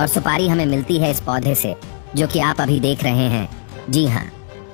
और सुपारी हमें मिलती है इस पौधे से, जो कि आप अभी देख रहे हैं। जी हाँ,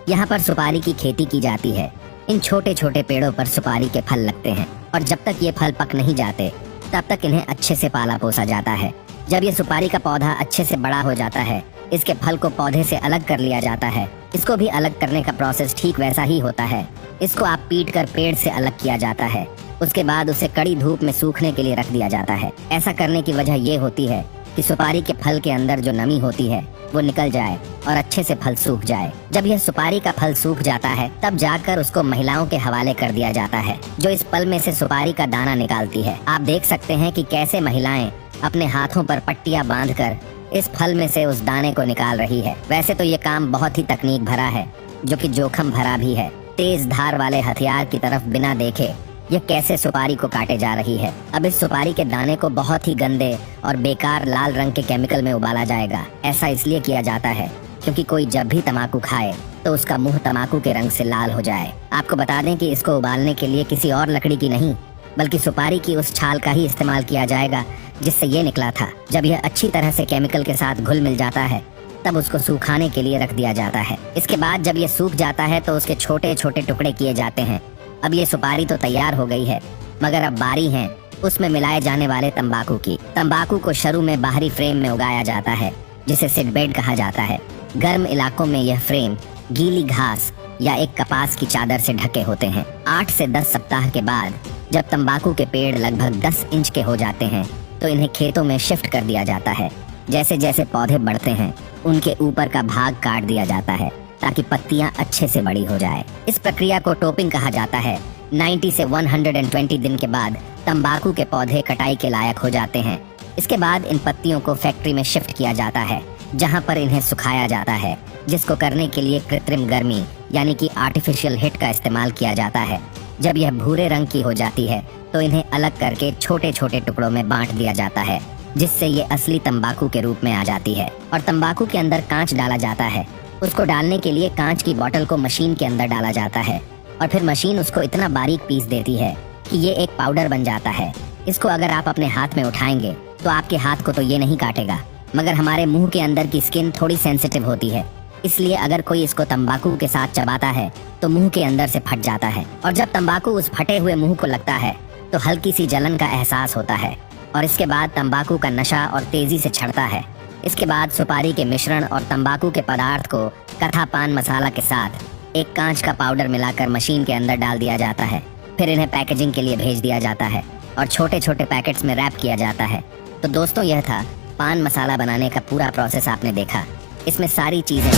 यहाँ पर सुपारी की खेती की जाती है। इन छोटे छोटे पेड़ों पर सुपारी के फल लगते हैं और जब तक ये फल पक नहीं जाते तब तक इन्हें अच्छे से पाला पोसा जाता है। जब ये सुपारी का पौधा अच्छे से बड़ा हो जाता है, इसके फल को पौधे से अलग कर लिया जाता है। इसको भी अलग करने का प्रोसेस ठीक वैसा ही होता है। इसको आप पीट कर पेड़ से अलग किया जाता है। उसके बाद उसे कड़ी धूप में सूखने के लिए रख दिया जाता है। ऐसा करने की वजह ये होती है कि सुपारी के फल के अंदर जो नमी होती है वो निकल जाए और अच्छे से फल सूख जाए। जब यह सुपारी का फल सूख जाता है तब जाकर उसको महिलाओं के हवाले कर दिया जाता है, जो इस पल में से सुपारी का दाना निकालती है। आप देख सकते हैं कि कैसे महिलाएं अपने हाथों पर पट्टियां बांधकर इस फल में से उस दाने को निकाल रही है। वैसे तो ये काम बहुत ही तकनीक भरा है, जो कि जोखिम भरा भी है। तेज धार वाले हथियार की तरफ बिना देखे ये कैसे सुपारी को काटे जा रही है। अब इस सुपारी के दाने को बहुत ही गंदे और बेकार लाल रंग के केमिकल में उबाला जाएगा। ऐसा इसलिए किया जाता है क्योंकि कोई जब भी तम्बाकू खाए तो उसका मुंह तम्बाकू के रंग से लाल हो जाए। आपको बता दें कि इसको उबालने के लिए किसी और लकड़ी की नहीं बल्कि सुपारी की उस छाल का ही इस्तेमाल किया जाएगा जिससे ये निकला था। जब यह अच्छी तरह से केमिकल के साथ घुल मिल जाता है तब उसको सुखाने के लिए रख दिया जाता है। इसके बाद जब ये सूख जाता है तो उसके छोटे छोटे टुकड़े किए जाते हैं। अब ये सुपारी तो तैयार हो गई है, मगर अब बारी है उसमें मिलाए जाने वाले तंबाकू की। तंबाकू को शुरू में बाहरी फ्रेम में उगाया जाता है जिसे सीड बेड कहा जाता है। गर्म इलाकों में यह फ्रेम गीली घास या एक कपास की चादर से ढके होते हैं। 8 से 10 सप्ताह के बाद जब तंबाकू के पेड़ लगभग 10 इंच के हो जाते हैं तो इन्हें खेतों में शिफ्ट कर दिया जाता है। जैसे जैसे पौधे बढ़ते हैं उनके ऊपर का भाग काट दिया जाता है ताकि पत्तियां अच्छे से बड़ी हो जाए। इस प्रक्रिया को टोपिंग कहा जाता है। 90 से 120 दिन के बाद तंबाकू के पौधे कटाई के लायक हो जाते हैं। इसके बाद इन पत्तियों को फैक्ट्री में शिफ्ट किया जाता है जहां पर इन्हें सुखाया जाता है, जिसको करने के लिए कृत्रिम गर्मी यानी कि आर्टिफिशियल हीट का इस्तेमाल किया जाता है। जब यह भूरे रंग की हो जाती है तो इन्हें अलग करके छोटे छोटे टुकड़ों में बांट दिया जाता है, जिससे ये असली तंबाकू के रूप में आ जाती है। और तंबाकू के अंदर कांच डाला जाता है। उसको डालने के लिए कांच की बोतल को मशीन के अंदर डाला जाता है और फिर मशीन उसको इतना बारीक पीस देती है कि ये एक पाउडर बन जाता है। इसको अगर आप अपने हाथ में उठाएंगे तो आपके हाथ को तो ये नहीं काटेगा, मगर हमारे मुंह के अंदर की स्किन थोड़ी सेंसिटिव होती है, इसलिए अगर कोई इसको तंबाकू के साथ चबाता है तो मुंह के अंदर से फट जाता है। और जब तंबाकू उस फटे हुए मुंह को लगता है तो हल्की सी जलन का एहसास होता है और इसके बाद तंबाकू का नशा और तेजी से चढ़ता है। इसके बाद सुपारी के मिश्रण और तंबाकू के पदार्थ को कथा पान मसाला के साथ एक कांच का पाउडर मिलाकर मशीन के अंदर डाल दिया जाता है। फिर इन्हें पैकेजिंग के लिए भेज दिया जाता है और छोटे छोटे पैकेट्स में रैप किया जाता है। तो दोस्तों, यह था पान मसाला बनाने का पूरा प्रोसेस। आपने देखा, इसमें सारी चीजें